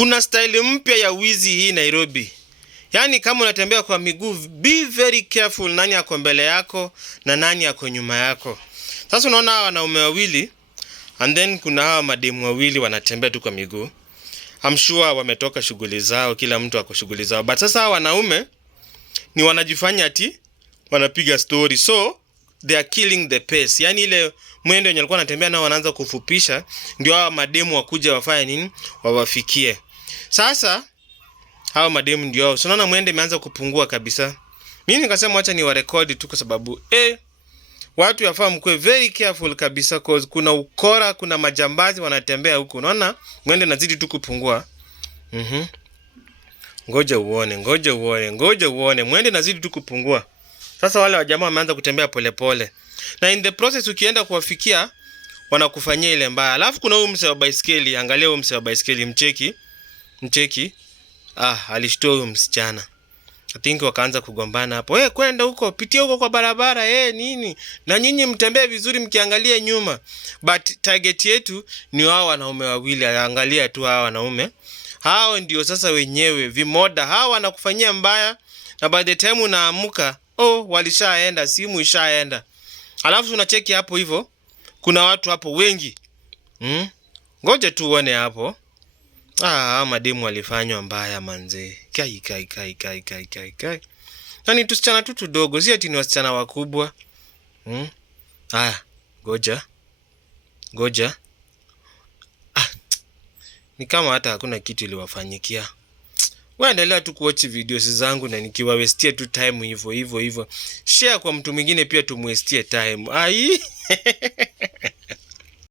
Kuna style mpya ya wizi hii Nairobi. Yaani kama unatembea kwa miguu, be very careful nani ako mbele yako na nani ako nyuma yako. Sasa unaona hawa wanaume wawili and then kuna hawa mademu wawili wanatembea tu kwa miguu. I'm sure wametoka shughuli zao, kila mtu ako shughuli zao. But sasa hawa wanaume ni wanajifanya ati wanapiga story. So they are killing the pace. Yaani ile mwendo wenye alikuwa anatembea nao wanaanza kufupisha, ndio hawa mademu wakuja wafanye nini? Wawafikie. Sasa hawa mademu ndio hao. Unaona mwendo imeanza kupungua kabisa. Mimi nikasema acha ni warekodi tu kwa sababu watu yafaa mkuwe very careful kabisa cause kuna ukora, kuna majambazi wanatembea huko. Unaona mwendo inazidi tu kupungua. Ngoja uone. Mwendo inazidi tu kupungua. Sasa wale wajamaa wameanza kutembea polepole. Na in the process ukienda kuwafikia wanakufanyia ile mbaya. Alafu kuna huyu mse wa baiskeli, angalia huyu mse wa baiskeli mcheki. Alishtua huyu msichana. I think wakaanza kugombana hapo. Kwenda huko, pitia huko kwa barabara, nini? Na nyinyi mtembee vizuri mkiangalia nyuma. But target yetu ni hao wanaume wawili, angalia tu hao wanaume. Hao ndio sasa wenyewe vimoda. Hao wanakufanyia mbaya na by the time unaamuka, walishaenda, simu ishaenda. Alafu unacheki hapo hivyo, kuna watu hapo wengi. Ngoja tu uone hapo. Mademu walifanywa mbaya manze. Kai. Nani tusichana tu tudogo, si ati ni wasichana wakubwa. Ngoja. Ni kama hata hakuna kitu iliwafanyikia. Waendelea tu kuwatch videos zangu na nikiwawestia tu time hivyo. Share kwa mtu mwingine pia tumwestie time.